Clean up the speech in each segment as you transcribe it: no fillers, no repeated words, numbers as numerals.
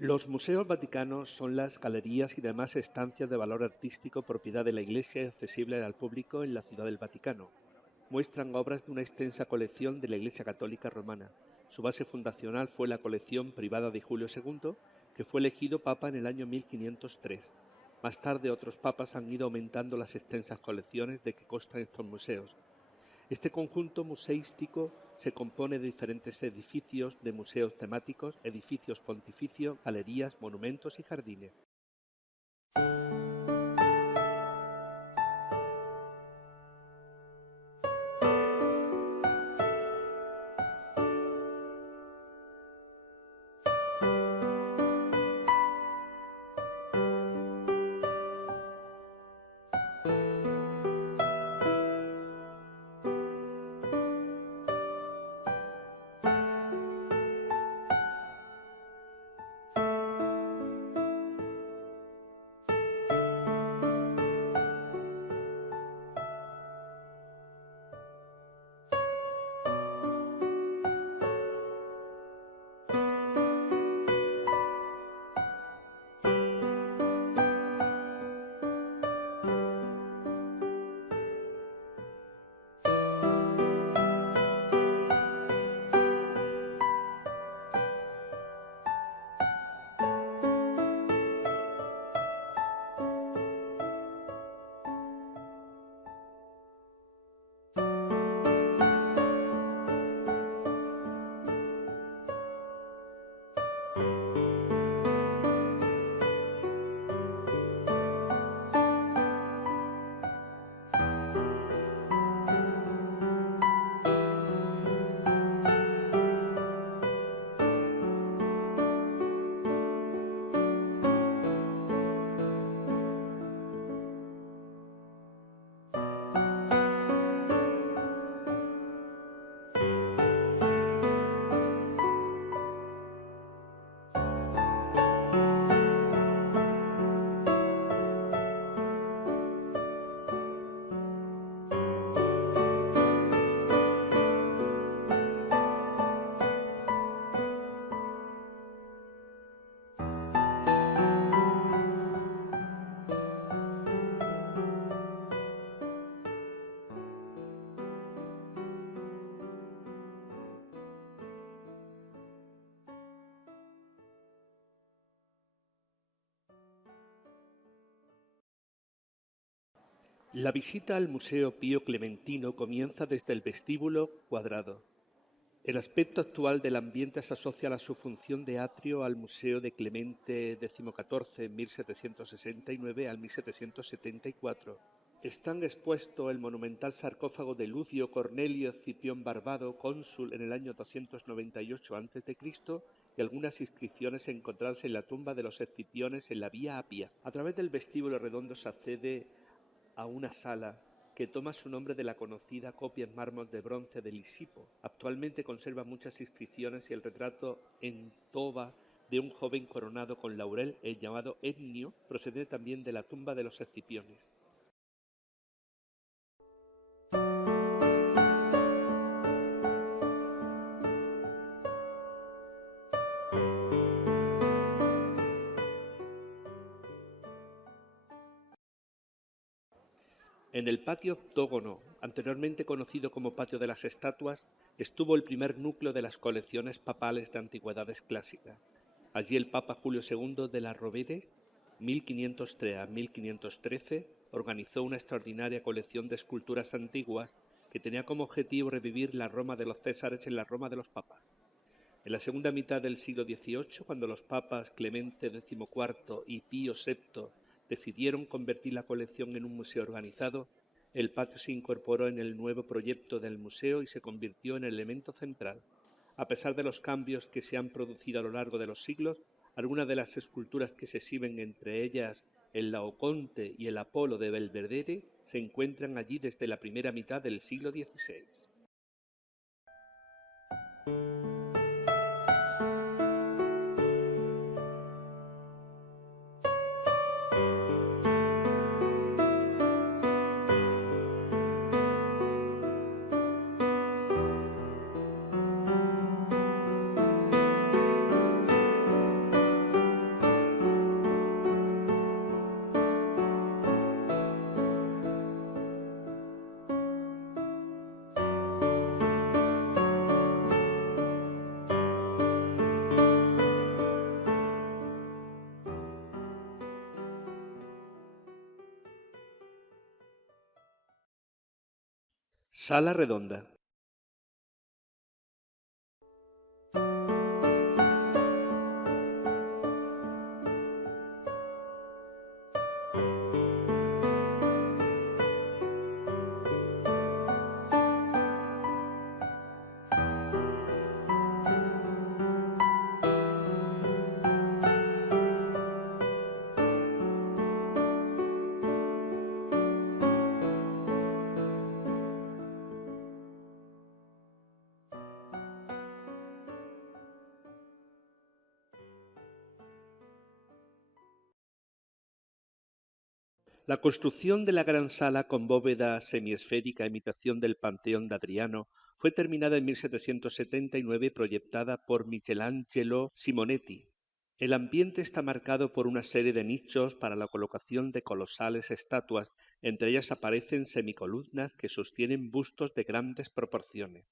Los museos vaticanos son las galerías y demás estancias de valor artístico propiedad de la Iglesia y accesibles al público en la Ciudad del Vaticano. Muestran obras de una extensa colección de la Iglesia Católica Romana. Su base fundacional fue la colección privada de Julio II, que fue elegido papa en el año 1503. Más tarde otros papas han ido aumentando las extensas colecciones de que constan estos museos. Este conjunto museístico se compone de diferentes edificios de museos temáticos, edificios pontificios, galerías, monumentos y jardines. La visita al Museo Pío Clementino comienza desde el vestíbulo cuadrado. El aspecto actual del ambiente se asocia a su función de atrio al Museo de Clemente XIV en 1769 al 1774. Están expuestos el monumental sarcófago de Lucio Cornelio Escipión Barbado, cónsul en el año 298 a.C., y algunas inscripciones encontradas en la tumba de los Escipiones en la Vía Apia. A través del vestíbulo redondo se accede a una sala que toma su nombre de la conocida copia en mármol de bronce de Lisipo. Actualmente conserva muchas inscripciones y el retrato en toba de un joven coronado con laurel, el llamado Etnio, procede también de la tumba de los Escipiones. En el patio octógono, anteriormente conocido como Patio de las Estatuas, estuvo el primer núcleo de las colecciones papales de antigüedades clásicas. Allí el Papa Julio II de la Rovere, 1503 a 1513, organizó una extraordinaria colección de esculturas antiguas que tenía como objetivo revivir la Roma de los Césares en la Roma de los papas. En la segunda mitad del siglo XVIII, cuando los papas Clemente XIV y Pío VII decidieron convertir la colección en un museo organizado, el patio se incorporó en el nuevo proyecto del museo y se convirtió en el elemento central. A pesar de los cambios que se han producido a lo largo de los siglos, algunas de las esculturas que se exhiben, entre ellas el Laoconte y el Apolo de Belvedere, se encuentran allí desde la primera mitad del siglo XVI. Sala redonda. La construcción de la gran sala con bóveda semiesférica a imitación del Panteón de Adriano fue terminada en 1779 y proyectada por Michelangelo Simonetti. El ambiente está marcado por una serie de nichos para la colocación de colosales estatuas, entre ellas aparecen semicolumnas que sostienen bustos de grandes proporciones.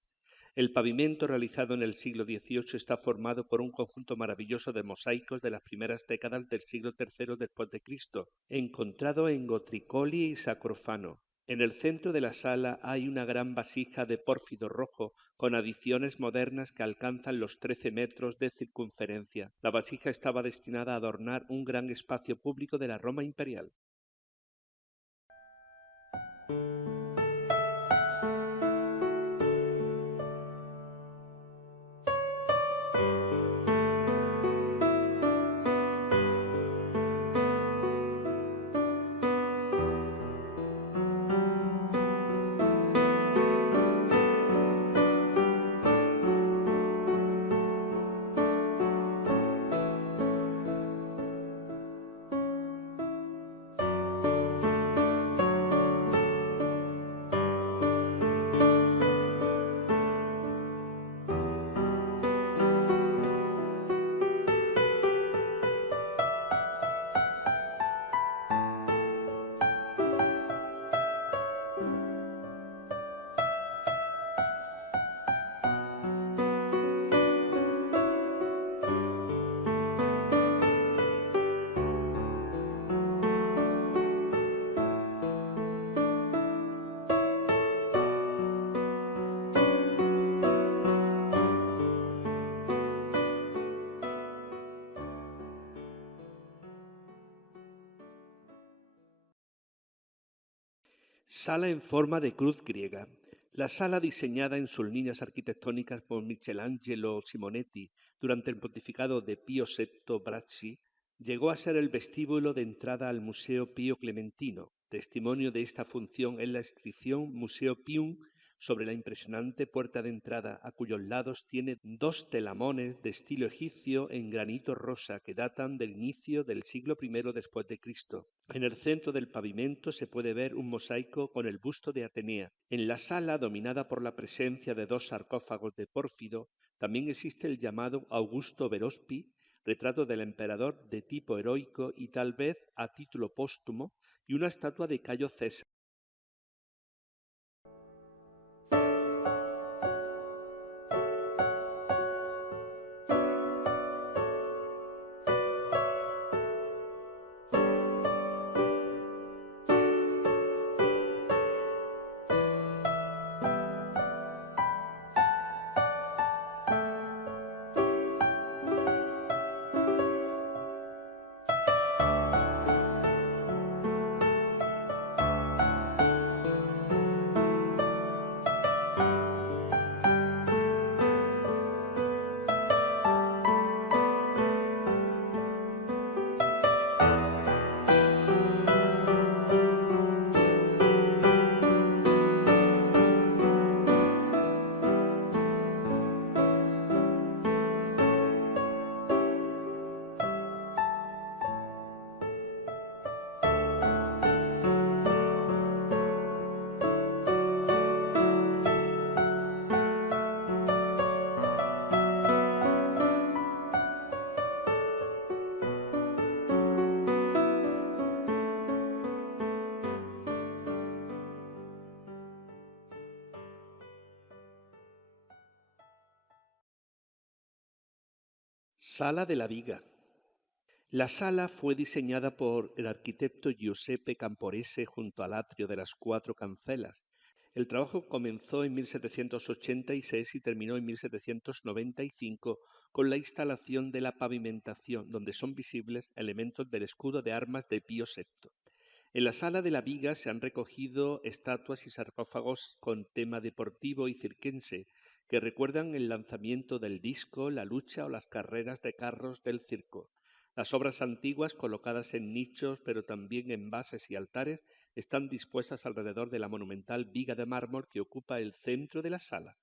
El pavimento realizado en el siglo XVIII está formado por un conjunto maravilloso de mosaicos de las primeras décadas del siglo III después de Cristo, encontrado en Gotricoli y Sacrofano. En el centro de la sala hay una gran vasija de pórfido rojo con adiciones modernas que alcanzan los 13 metros de circunferencia. La vasija estaba destinada a adornar un gran espacio público de la Roma imperial. Sala en forma de cruz griega. La sala, diseñada en sus líneas arquitectónicas por Michelangelo Simonetti durante el pontificado de Pío VI Bracci, llegó a ser el vestíbulo de entrada al Museo Pío Clementino. Testimonio de esta función es la inscripción Museo Pium sobre la impresionante puerta de entrada, a cuyos lados tiene dos telamones de estilo egipcio en granito rosa que datan del inicio del siglo I después de Cristo. En el centro del pavimento se puede ver un mosaico con el busto de Atenea. En la sala, dominada por la presencia de dos sarcófagos de pórfido, también existe el llamado Augusto Verospi, retrato del emperador de tipo heroico y tal vez a título póstumo, y una estatua de Cayo César. Sala de la Viga. La sala fue diseñada por el arquitecto Giuseppe Camporese junto al atrio de las cuatro cancelas. El trabajo comenzó en 1786 y terminó en 1795 con la instalación de la pavimentación, donde son visibles elementos del escudo de armas de Pío VI. En la sala de la Viga se han recogido estatuas y sarcófagos con tema deportivo y cirquense que recuerdan el lanzamiento del disco, la lucha o las carreras de carros del circo. Las obras antiguas, colocadas en nichos pero también en bases y altares, están dispuestas alrededor de la monumental viga de mármol que ocupa el centro de la sala.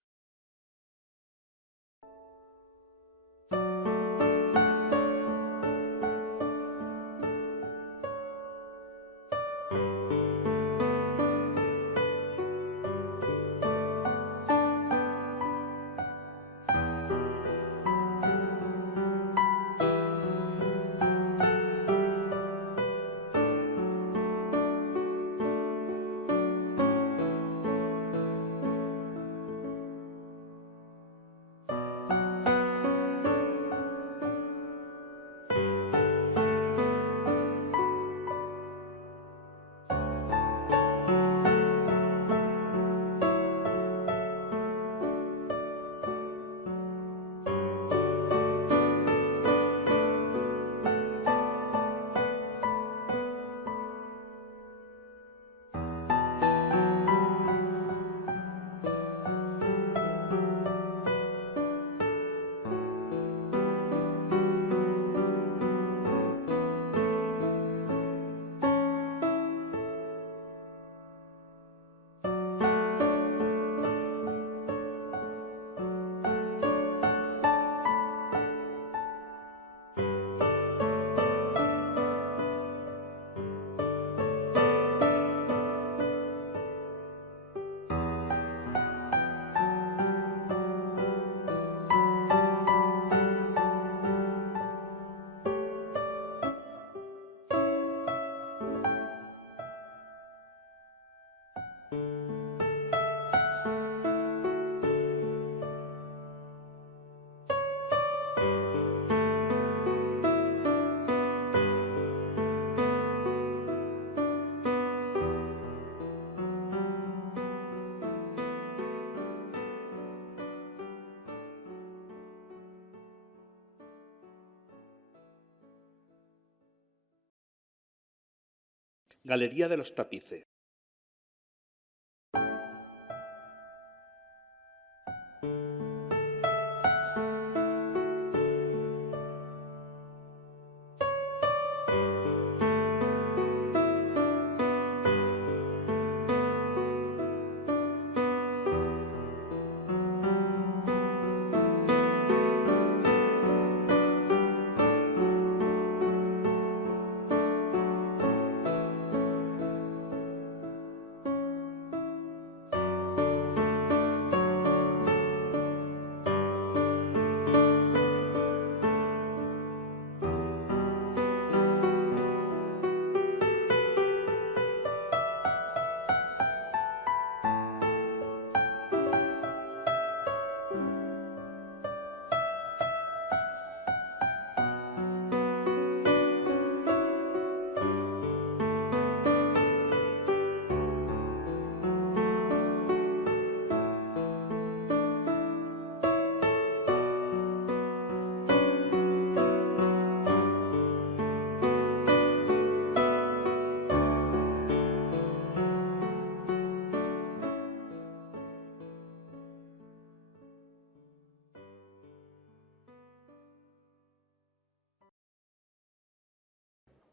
Galería de los Tapices.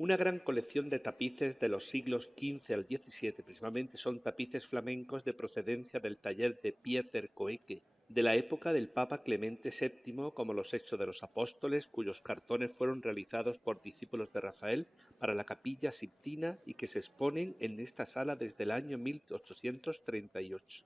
Una gran colección de tapices de los siglos XV al XVII, principalmente son tapices flamencos de procedencia del taller de Pieter Coeke, de la época del Papa Clemente VII, como los Hechos de los Apóstoles, cuyos cartones fueron realizados por discípulos de Rafael para la Capilla Sixtina y que se exponen en esta sala desde el año 1838.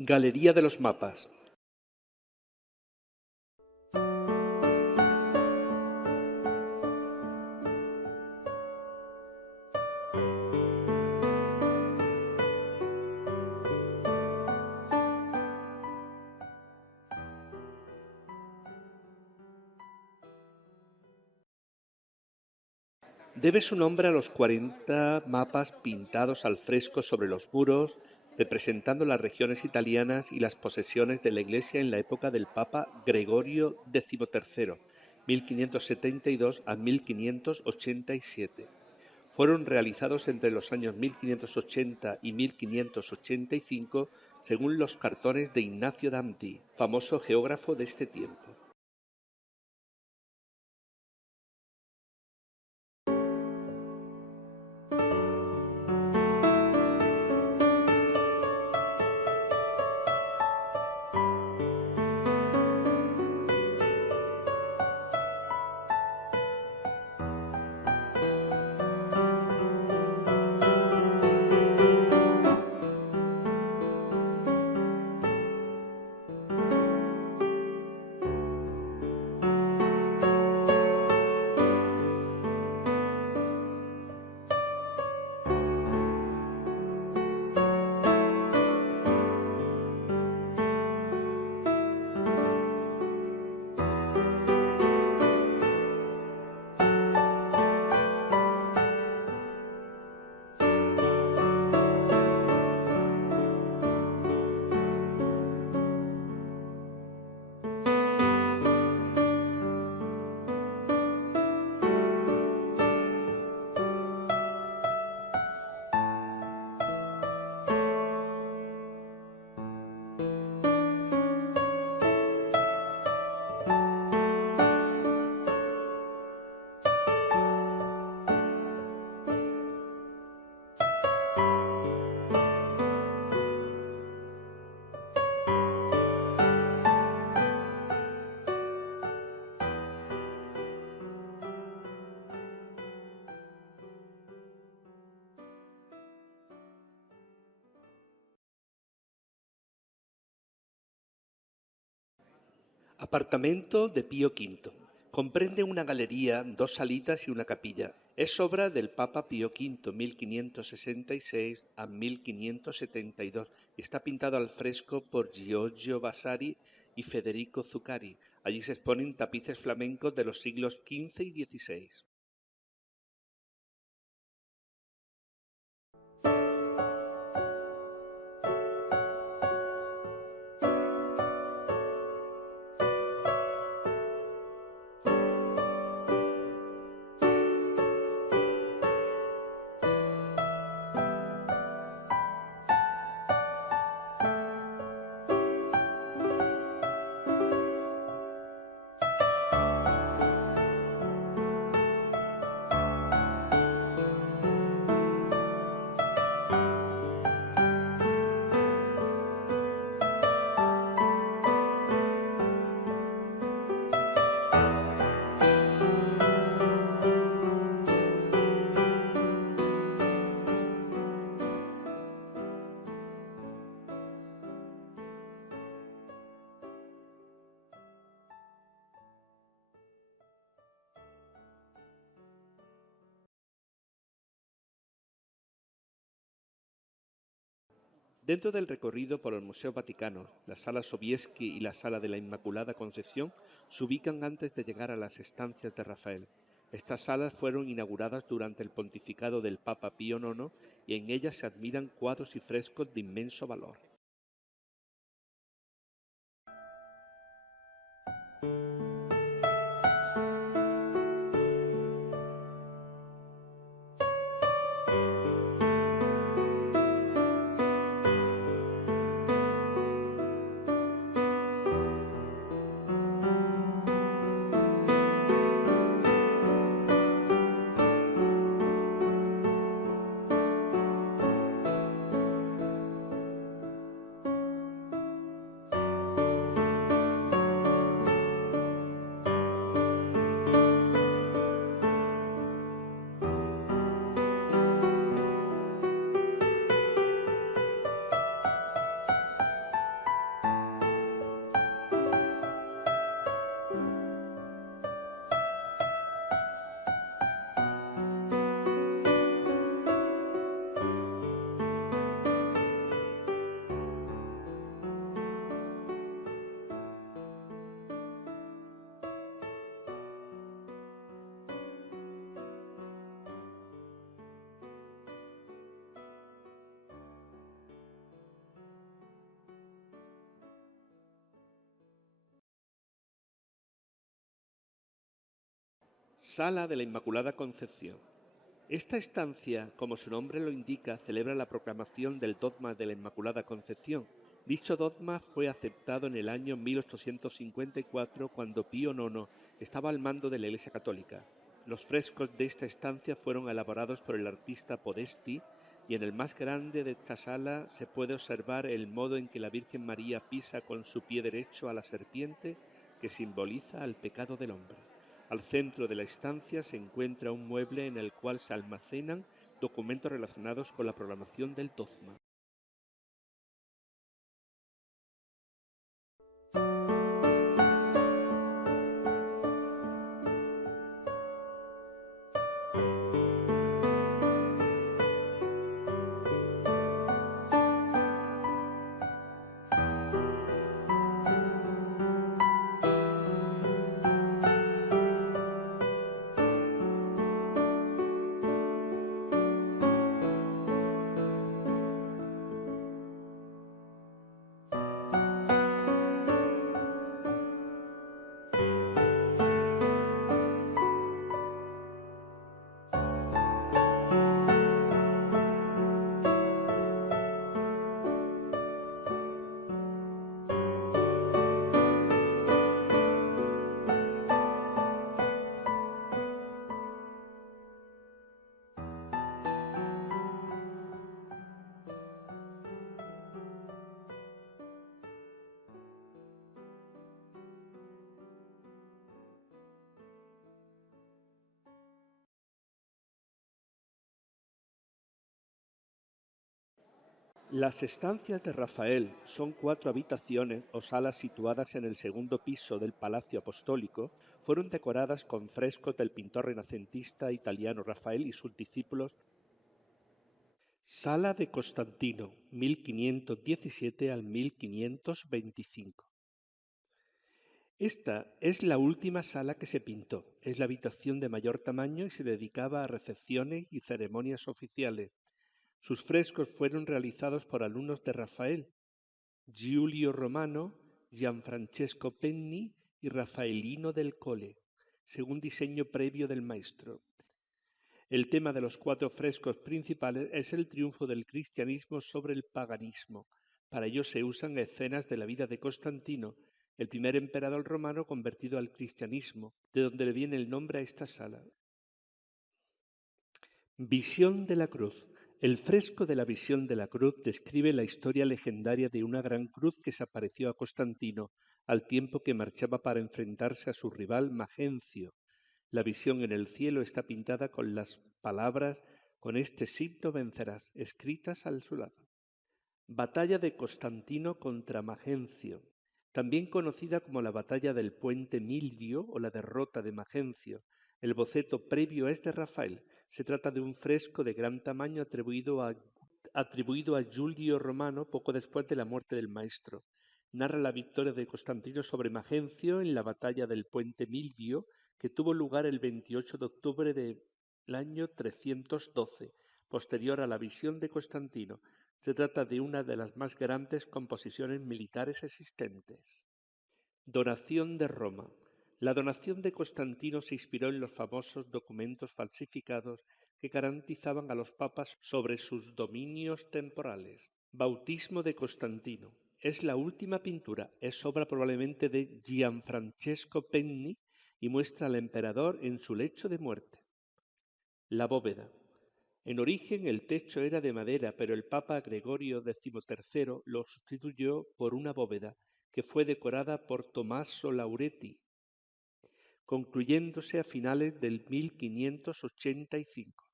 Galería de los mapas. Debe su nombre a los 40 mapas pintados al fresco sobre los muros, representando las regiones italianas y las posesiones de la Iglesia en la época del Papa Gregorio XIII, 1572 a 1587. Fueron realizados entre los años 1580 y 1585 según los cartones de Ignacio Danti, famoso geógrafo de este tiempo. Apartamento de Pío V. Comprende una galería, dos salitas y una capilla. Es obra del Papa Pío V, 1566 a 1572, y está pintado al fresco por Giorgio Vasari y Federico Zuccari. Allí se exponen tapices flamencos de los siglos XV y XVI. Dentro del recorrido por el Museo Vaticano, la Sala Sobieski y la Sala de la Inmaculada Concepción se ubican antes de llegar a las estancias de Rafael. Estas salas fueron inauguradas durante el pontificado del Papa Pío IX y en ellas se admiran cuadros y frescos de inmenso valor. Sala de la Inmaculada Concepción. Esta estancia, como su nombre lo indica, celebra la proclamación del dogma de la Inmaculada Concepción. Dicho dogma fue aceptado en el año 1854 cuando Pío IX estaba al mando de la Iglesia Católica. Los frescos de esta estancia fueron elaborados por el artista Podesti y en el más grande de esta sala se puede observar el modo en que la Virgen María pisa con su pie derecho a la serpiente que simboliza al pecado del hombre. Al centro de la estancia se encuentra un mueble en el cual se almacenan documentos relacionados con la programación del dogma. Las estancias de Rafael son 4 habitaciones o salas situadas en el segundo piso del Palacio Apostólico. Fueron decoradas con frescos del pintor renacentista italiano Rafael y sus discípulos. Sala de Constantino, 1517 al 1525. Esta es la última sala que se pintó. Es la habitación de mayor tamaño y se dedicaba a recepciones y ceremonias oficiales. Sus frescos fueron realizados por alumnos de Rafael, Giulio Romano, Gianfrancesco Penni y Raffaellino del Colle, según diseño previo del maestro. El tema de los 4 frescos principales es el triunfo del cristianismo sobre el paganismo. Para ello se usan escenas de la vida de Constantino, el primer emperador romano convertido al cristianismo, de donde le viene el nombre a esta sala. Visión de la cruz. El fresco de la visión de la cruz describe la historia legendaria de una gran cruz que se apareció a Constantino al tiempo que marchaba para enfrentarse a su rival Magencio. La visión en el cielo está pintada con las palabras «Con este signo vencerás», escritas a su lado. Batalla de Constantino contra Magencio, también conocida como la Batalla del Puente Milvio o la derrota de Magencio. El boceto previo es de Rafael. Se trata de un fresco de gran tamaño atribuido a Giulio Romano poco después de la muerte del maestro. Narra la victoria de Constantino sobre Magencio en la batalla del Puente Milvio, que tuvo lugar el 28 de octubre del año 312, posterior a la visión de Constantino. Se trata de una de las más grandes composiciones militares existentes. Donación de Roma. La donación de Constantino se inspiró en los famosos documentos falsificados que garantizaban a los papas sobre sus dominios temporales. Bautismo de Constantino. Es la última pintura, es obra probablemente de Gianfrancesco Penni y muestra al emperador en su lecho de muerte. La bóveda. En origen el techo era de madera, pero el Papa Gregorio XIII lo sustituyó por una bóveda que fue decorada por Tommaso Lauretti, concluyéndose a finales del 1585.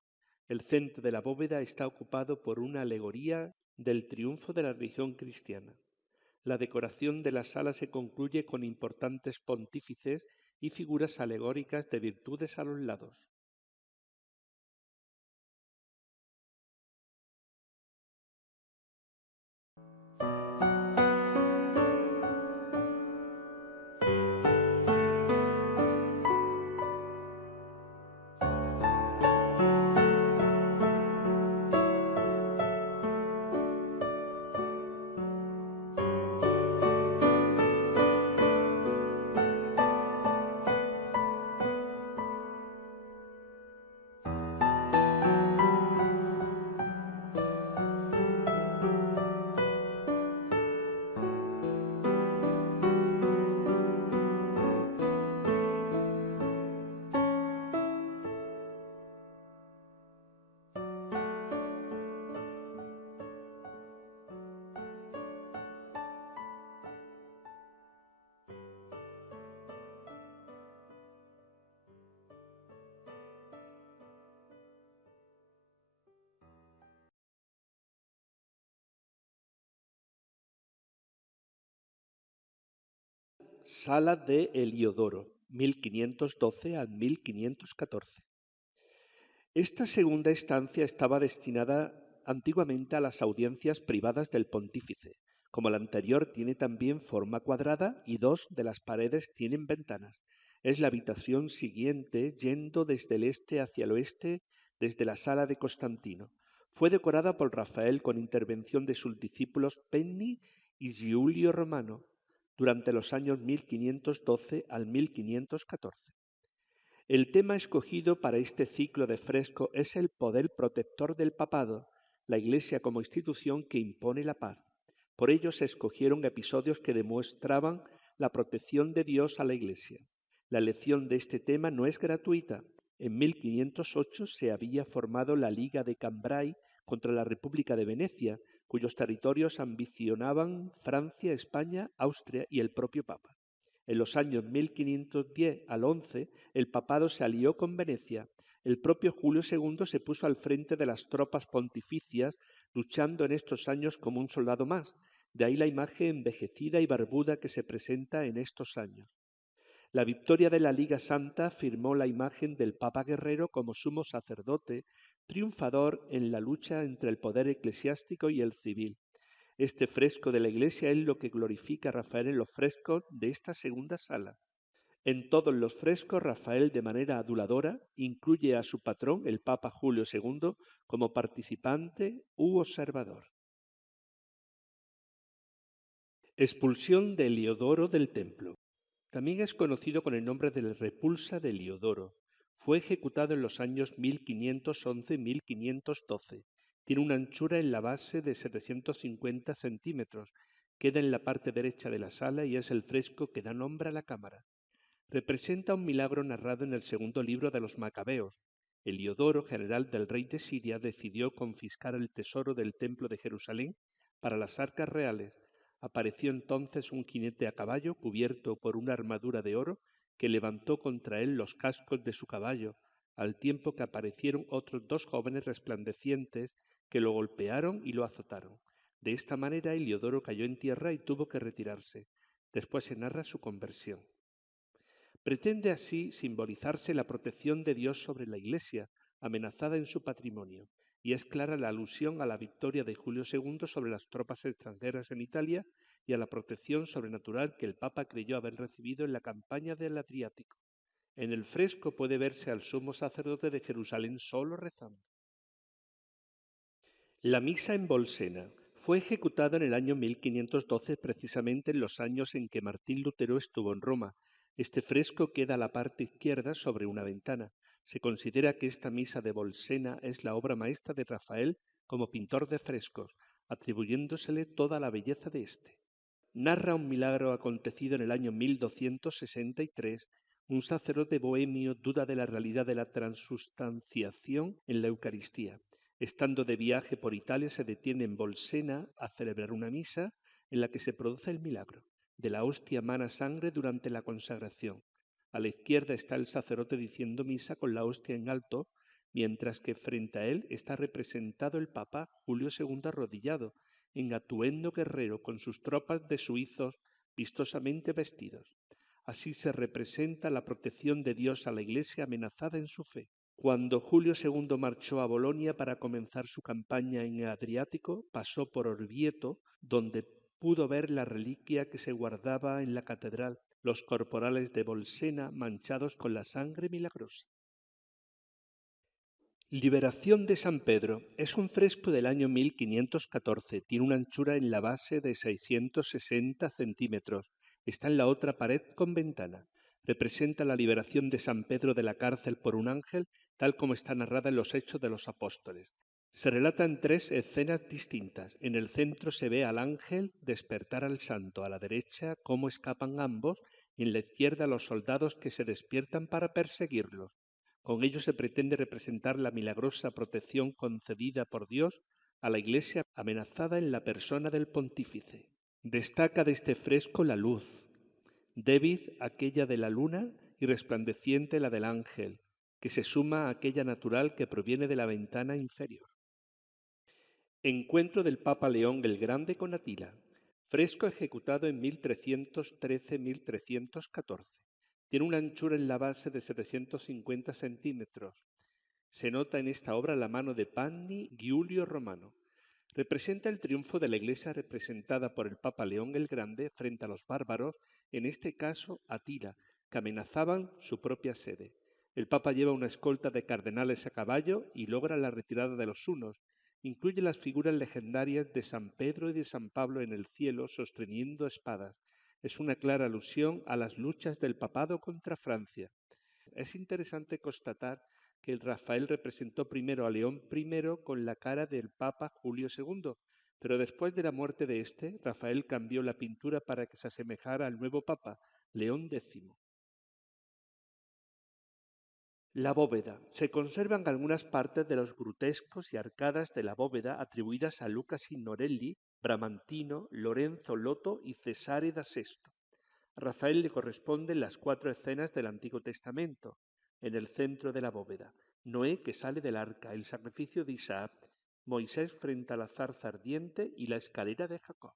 El centro de la bóveda está ocupado por una alegoría del triunfo de la religión cristiana. La decoración de la sala se concluye con importantes pontífices y figuras alegóricas de virtudes a los lados. Sala de Heliodoro, 1512 al 1514. Esta segunda estancia estaba destinada antiguamente a las audiencias privadas del pontífice. Como la anterior tiene también forma cuadrada y dos de las paredes tienen ventanas. Es la habitación siguiente yendo desde el este hacia el oeste desde la sala de Constantino. Fue decorada por Rafael con intervención de sus discípulos Penni y Giulio Romano durante los años 1512 al 1514. El tema escogido para este ciclo de fresco es el poder protector del papado, la Iglesia como institución que impone la paz. Por ello se escogieron episodios que demostraban la protección de Dios a la Iglesia. La elección de este tema no es gratuita. En 1508 se había formado la Liga de Cambrai contra la República de Venecia, cuyos territorios ambicionaban Francia, España, Austria y el propio Papa. En los años 1510 al 11, el papado se alió con Venecia. El propio Julio II se puso al frente de las tropas pontificias, luchando en estos años como un soldado más. De ahí la imagen envejecida y barbuda que se presenta en estos años. La victoria de la Liga Santa firmó la imagen del Papa Guerrero como sumo sacerdote, triunfador en la lucha entre el poder eclesiástico y el civil. Este fresco de la iglesia es lo que glorifica a Rafael en los frescos de esta segunda sala. En todos los frescos, Rafael, de manera aduladora, incluye a su patrón, el Papa Julio II, como participante u observador. Expulsión de Heliodoro del templo. También es conocido con el nombre de repulsa de Heliodoro. Fue ejecutado en los años 1511-1512. Tiene una anchura en la base de 750 centímetros. Queda en la parte derecha de la sala y es el fresco que da nombre a la cámara. Representa un milagro narrado en el segundo libro de los Macabeos. Heliodoro, general del rey de Siria, decidió confiscar el tesoro del templo de Jerusalén para las arcas reales. Apareció entonces un jinete a caballo cubierto por una armadura de oro que levantó contra él los cascos de su caballo, al tiempo que aparecieron otros dos jóvenes resplandecientes que lo golpearon y lo azotaron. De esta manera Heliodoro cayó en tierra y tuvo que retirarse. Después se narra su conversión. Pretende así simbolizarse la protección de Dios sobre la Iglesia, amenazada en su patrimonio, y es clara la alusión a la victoria de Julio II sobre las tropas extranjeras en Italia y a la protección sobrenatural que el Papa creyó haber recibido en la campaña del Adriático. En el fresco puede verse al sumo sacerdote de Jerusalén solo rezando. La misa en Bolsena fue ejecutada en el año 1512, precisamente en los años en que Martín Lutero estuvo en Roma. Este fresco queda a la parte izquierda sobre una ventana. Se considera que esta misa de Bolsena es la obra maestra de Rafael como pintor de frescos, atribuyéndosele toda la belleza de éste. Narra un milagro acontecido en el año 1263. Un sacerdote bohemio duda de la realidad de la transustanciación en la Eucaristía. Estando de viaje por Italia, se detiene en Bolsena a celebrar una misa en la que se produce el milagro. De la hostia mana sangre durante la consagración. A la izquierda está el sacerdote diciendo misa con la hostia en alto, mientras que frente a él está representado el Papa Julio II arrodillado, en atuendo guerrero con sus tropas de suizos vistosamente vestidos. Así se representa la protección de Dios a la Iglesia amenazada en su fe. Cuando Julio II marchó a Bolonia para comenzar su campaña en el Adriático, pasó por Orvieto, donde pudo ver la reliquia que se guardaba en la catedral, los corporales de Bolsena manchados con la sangre milagrosa. Liberación de San Pedro es un fresco del año 1514. Tiene una anchura en la base de 660 centímetros. Está en la otra pared con ventana. Representa la liberación de San Pedro de la cárcel por un ángel, tal como está narrada en los Hechos de los Apóstoles. Se relatan tres escenas distintas. En el centro se ve al ángel despertar al santo, a la derecha cómo escapan ambos, y en la izquierda los soldados que se despiertan para perseguirlos. Con ello se pretende representar la milagrosa protección concedida por Dios a la Iglesia amenazada en la persona del pontífice. Destaca de este fresco la luz, débil aquella de la luna y resplandeciente la del ángel, que se suma a aquella natural que proviene de la ventana inferior. Encuentro del Papa León el Grande con Atila. Fresco ejecutado en 1313-1314. Tiene una anchura en la base de 750 centímetros. Se nota en esta obra la mano de Panni Giulio Romano. Representa el triunfo de la Iglesia representada por el Papa León el Grande frente a los bárbaros, en este caso Atila, que amenazaban su propia sede. El Papa lleva una escolta de cardenales a caballo y logra la retirada de los hunos. Incluye las figuras legendarias de San Pedro y de San Pablo en el cielo sosteniendo espadas. Es una clara alusión a las luchas del papado contra Francia. Es interesante constatar que el Rafael representó primero a León I con la cara del Papa Julio II, pero después de la muerte de este, Rafael cambió la pintura para que se asemejara al nuevo Papa, León X. La bóveda. Se conservan algunas partes de los grutescos y arcadas de la bóveda atribuidas a Luca Signorelli, Bramantino, Lorenzo Loto y Cesare da Sesto. A Rafael le corresponden las 4 escenas del Antiguo Testamento. En el centro de la bóveda, Noé que sale del arca, el sacrificio de Isaac, Moisés frente a la zarza ardiente y la escalera de Jacob.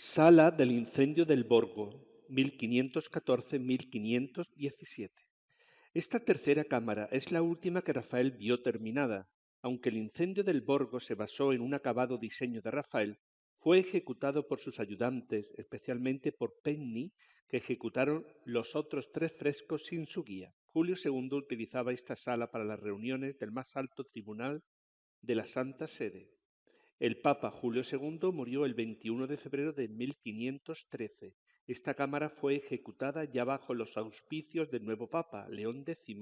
Sala del incendio del Borgo, 1514-1517. Esta tercera cámara es la última que Rafael vio terminada. Aunque el incendio del Borgo se basó en un acabado diseño de Rafael, fue ejecutado por sus ayudantes, especialmente por Penny, que ejecutaron los otros 3 frescos sin su guía. Julio II utilizaba esta sala para las reuniones del más alto tribunal de la Santa Sede. El Papa Julio II murió el 21 de febrero de 1513. Esta cámara fue ejecutada ya bajo los auspicios del nuevo Papa, León X,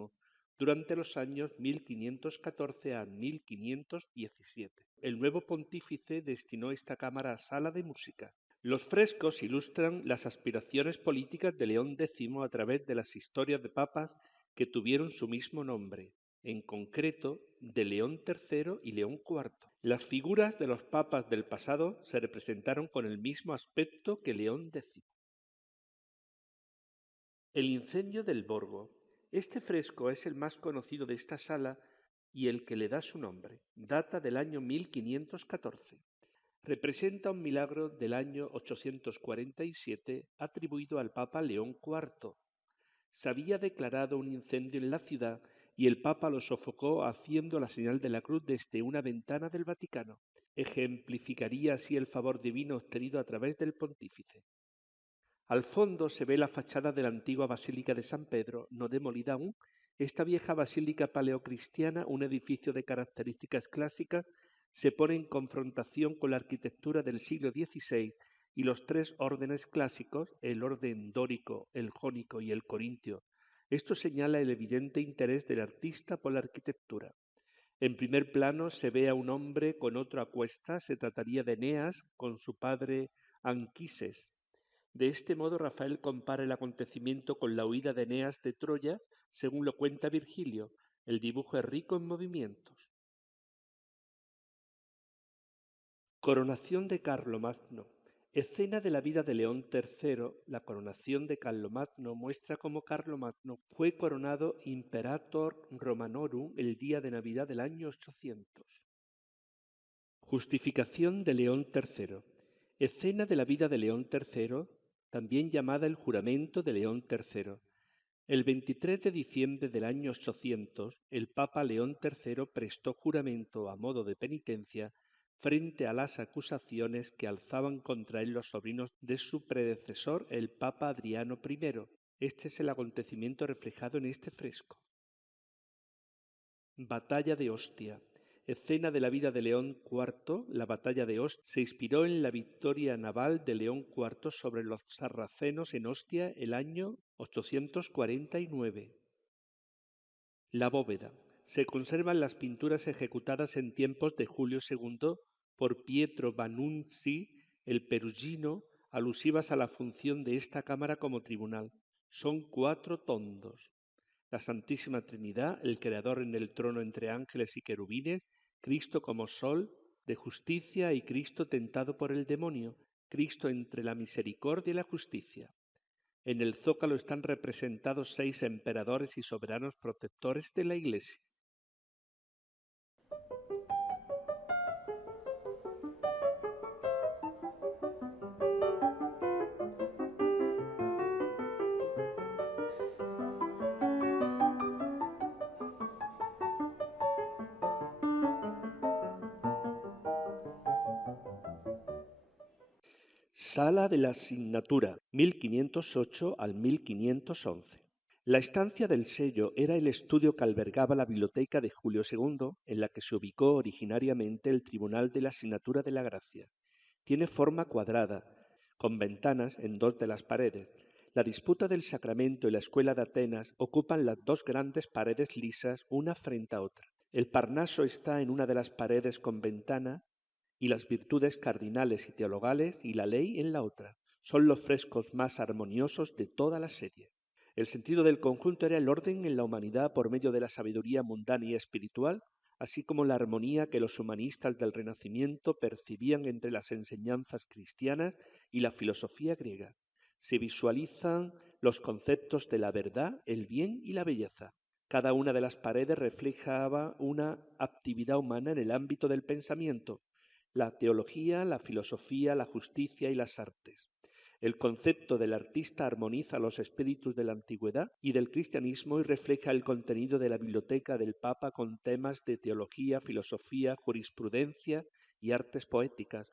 durante los años 1514 a 1517. El nuevo pontífice destinó esta cámara a sala de música. Los frescos ilustran las aspiraciones políticas de León X a través de las historias de papas que tuvieron su mismo nombre, en concreto de León III y León IV. Las figuras de los papas del pasado se representaron con el mismo aspecto que León X. El incendio del Borgo. Este fresco es el más conocido de esta sala y el que le da su nombre. Data del año 1514. Representa un milagro del año 847 atribuido al Papa León IV. Se había declarado un incendio en la ciudad y el Papa lo sofocó haciendo la señal de la cruz desde una ventana del Vaticano. Ejemplificaría así el favor divino obtenido a través del pontífice. Al fondo se ve la fachada de la antigua Basílica de San Pedro, no demolida aún. Esta vieja basílica paleocristiana, un edificio de características clásicas, se pone en confrontación con la arquitectura del siglo XVI y los 3 órdenes clásicos, el orden dórico, el jónico y el corintio. Esto señala el evidente interés del artista por la arquitectura. En primer plano se ve a un hombre con otro a cuestas, se trataría de Eneas con su padre Anquises. De este modo Rafael compara el acontecimiento con la huida de Eneas de Troya, según lo cuenta Virgilio. El dibujo es rico en movimientos. Coronación de Carlomagno. Escena de la vida de León III, la coronación de Carlomagno muestra cómo Carlomagno fue coronado Imperator Romanorum el día de Navidad del año 800. Justificación de León III. Escena de la vida de León III, también llamada el juramento de León III. El 23 de diciembre del año 800, el Papa León III prestó juramento a modo de penitencia frente a las acusaciones que alzaban contra él los sobrinos de su predecesor, el Papa Adriano I. Este es el acontecimiento reflejado en este fresco. Batalla de Ostia. Escena de la vida de León IV, la batalla de Ostia se inspiró en la victoria naval de León IV sobre los sarracenos en Ostia el año 849. La bóveda. Se conservan las pinturas ejecutadas en tiempos de Julio II por Pietro Vannucci, el perugino, alusivas a la función de esta cámara como tribunal. Son 4 tondos. La Santísima Trinidad, el Creador en el trono entre ángeles y querubines, Cristo como sol de justicia y Cristo tentado por el demonio, Cristo entre la misericordia y la justicia. En el zócalo están representados 6 emperadores y soberanos protectores de la Iglesia. Sala de la Asignatura, 1508 al 1511. La estancia del sello era el estudio que albergaba la biblioteca de Julio II, en la que se ubicó originariamente el Tribunal de la Asignatura de la Gracia. Tiene forma cuadrada, con ventanas en 2 de las paredes. La disputa del Sacramento y la Escuela de Atenas ocupan las 2 grandes paredes lisas una frente a otra. El Parnaso está en una de las paredes con ventana y las virtudes cardinales y teologales y la ley en la otra. Son los frescos más armoniosos de toda la serie. El sentido del conjunto era el orden en la humanidad por medio de la sabiduría mundana y espiritual, así como la armonía que los humanistas del Renacimiento percibían entre las enseñanzas cristianas y la filosofía griega. Se visualizan los conceptos de la verdad, el bien y la belleza. Cada una de las paredes reflejaba una actividad humana en el ámbito del pensamiento, la teología, la filosofía, la justicia y las artes. El concepto del artista armoniza los espíritus de la antigüedad y del cristianismo y refleja el contenido de la biblioteca del Papa con temas de teología, filosofía, jurisprudencia y artes poéticas,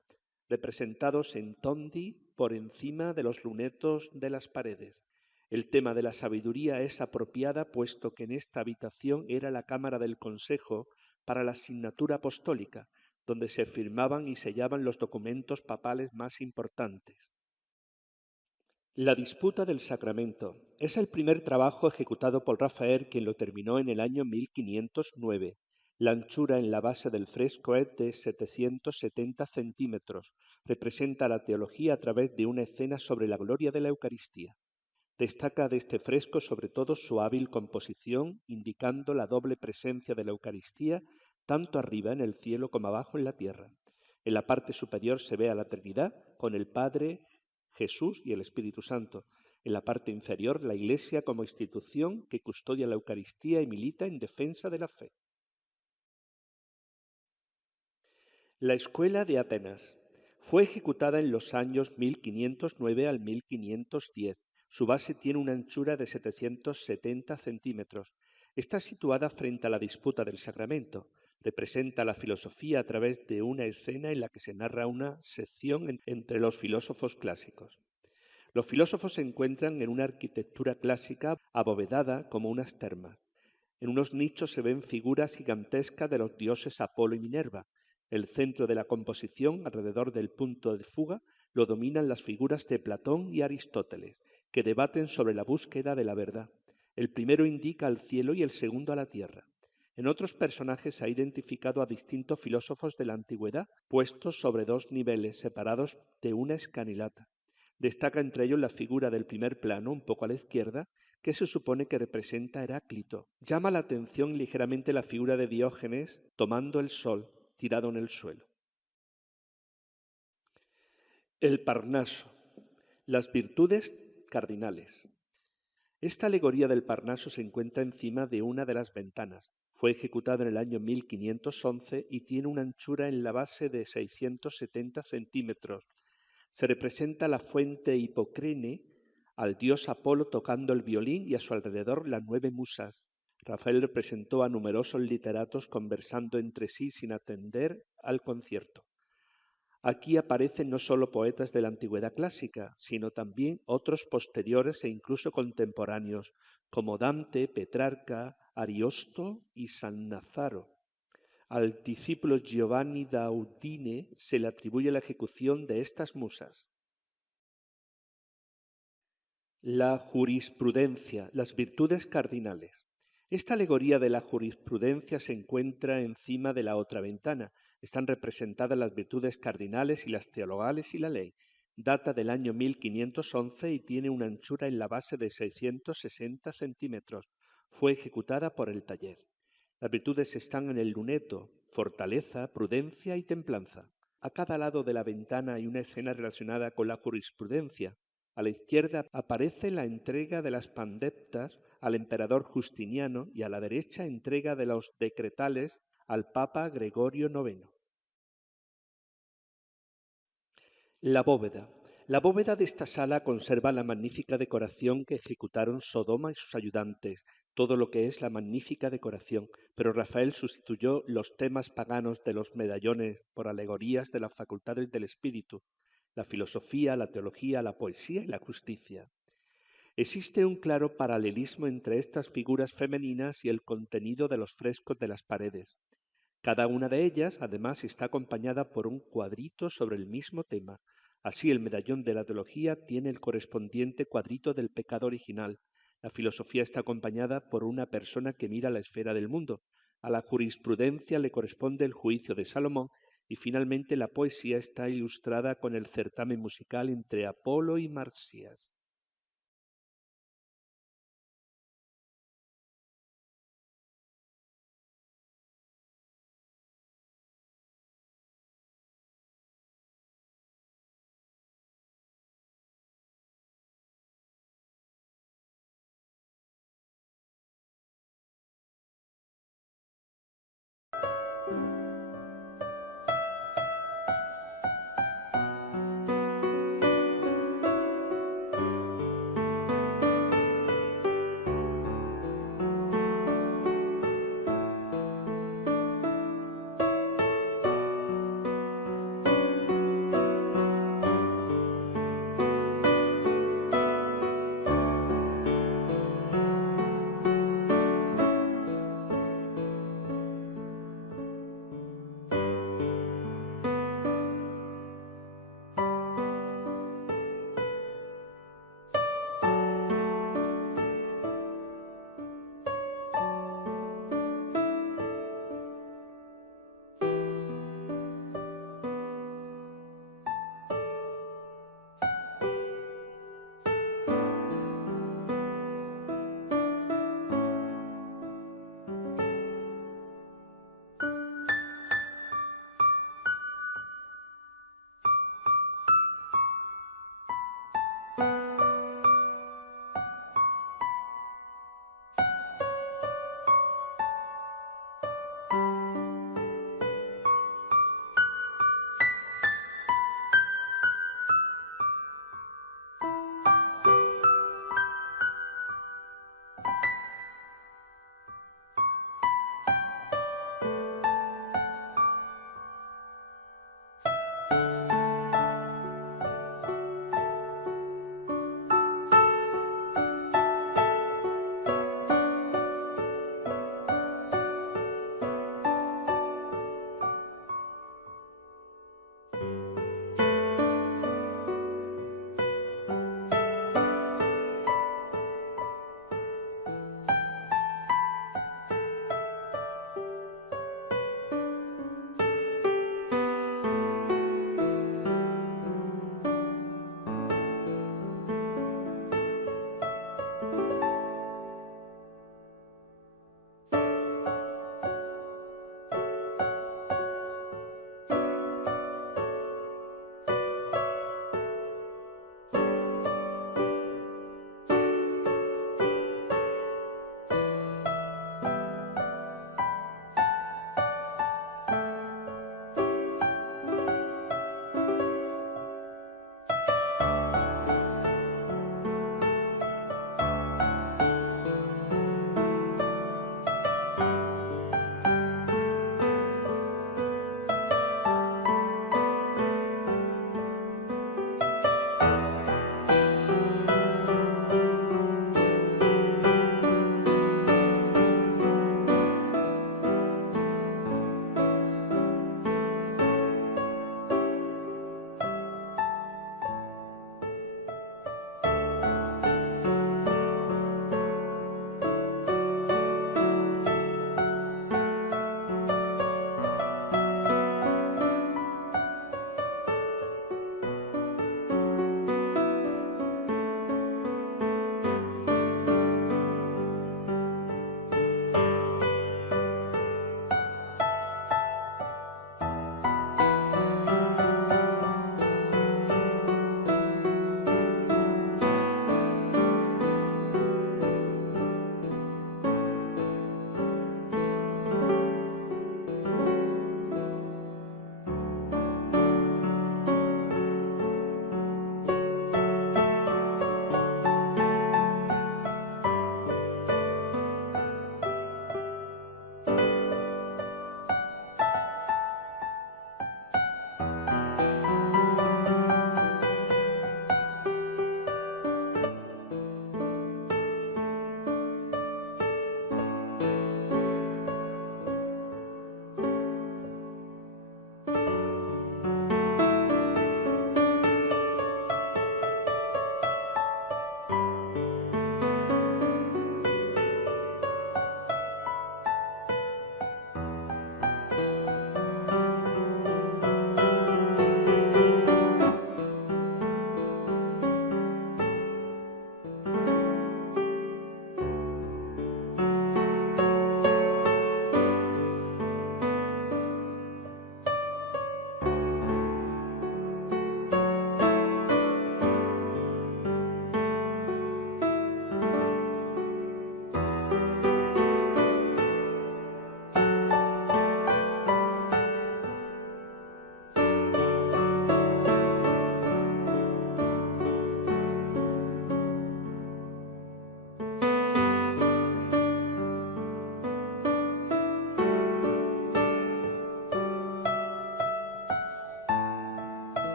representados en tondi por encima de los lunetos de las paredes. El tema de la sabiduría es apropiada puesto que en esta habitación era la cámara del consejo para la asignatura apostólica, donde se firmaban y sellaban los documentos papales más importantes. La disputa del Sacramento es el primer trabajo ejecutado por Rafael, quien lo terminó en el año 1509. La anchura en la base del fresco es de 770 centímetros. Representa la teología a través de una escena sobre la gloria de la Eucaristía. Destaca de este fresco sobre todo su hábil composición, indicando la doble presencia de la Eucaristía tanto arriba en el cielo como abajo en la tierra. En la parte superior se ve a la Trinidad con el Padre, Jesús y el Espíritu Santo. En la parte inferior, la Iglesia como institución que custodia la Eucaristía y milita en defensa de la fe. La Escuela de Atenas fue ejecutada en los años 1509 al 1510. Su base tiene una anchura de 770 centímetros. Está situada frente a la disputa del Sacramento. Representa la filosofía a través de una escena en la que se narra una sección entre los filósofos clásicos. Los filósofos se encuentran en una arquitectura clásica abovedada como unas termas. En unos nichos se ven figuras gigantescas de los dioses Apolo y Minerva. El centro de la composición, alrededor del punto de fuga, lo dominan las figuras de Platón y Aristóteles, que debaten sobre la búsqueda de la verdad. El primero indica al cielo y el segundo a la tierra. En otros personajes se ha identificado a distintos filósofos de la antigüedad, puestos sobre 2 niveles separados de una escalinata. Destaca entre ellos la figura del primer plano, un poco a la izquierda, que se supone que representa a Heráclito. Llama la atención ligeramente la figura de Diógenes tomando el sol, tirado en el suelo. El Parnaso. Las virtudes cardinales. Esta alegoría del Parnaso se encuentra encima de una de las ventanas. Fue ejecutada en el año 1511 y tiene una anchura en la base de 670 centímetros. Se representa la fuente Hipocrene, al dios Apolo tocando el violín y a su alrededor las 9 musas. Rafael representó a numerosos literatos conversando entre sí sin atender al concierto. Aquí aparecen no solo poetas de la antigüedad clásica, sino también otros posteriores e incluso contemporáneos, como Dante, Petrarca, Ariosto y San Nazaro. Al discípulo Giovanni da Udine se le atribuye la ejecución de estas musas. La jurisprudencia, las virtudes cardinales. Esta alegoría de la jurisprudencia se encuentra encima de la otra ventana. Están representadas las virtudes cardinales y las teologales y la ley. Data del año 1511 y tiene una anchura en la base de 660 centímetros. Fue ejecutada por el taller. Las virtudes están en el luneto: fortaleza, prudencia y templanza. A cada lado de la ventana hay una escena relacionada con la jurisprudencia. A la izquierda aparece la entrega de las pandeptas al emperador Justiniano y a la derecha entrega de los decretales al Papa Gregorio IX. La bóveda. La bóveda de esta sala conserva la magnífica decoración que ejecutaron Sodoma y sus ayudantes, todo lo que es la magnífica decoración, pero Rafael sustituyó los temas paganos de los medallones por alegorías de las facultades del espíritu, la filosofía, la teología, la poesía y la justicia. Existe un claro paralelismo entre estas figuras femeninas y el contenido de los frescos de las paredes. Cada una de ellas, además, está acompañada por un cuadrito sobre el mismo tema. Así, el medallón de la teología tiene el correspondiente cuadrito del pecado original. La filosofía está acompañada por una persona que mira la esfera del mundo. A la jurisprudencia le corresponde el juicio de Salomón y finalmente la poesía está ilustrada con el certamen musical entre Apolo y Marsías.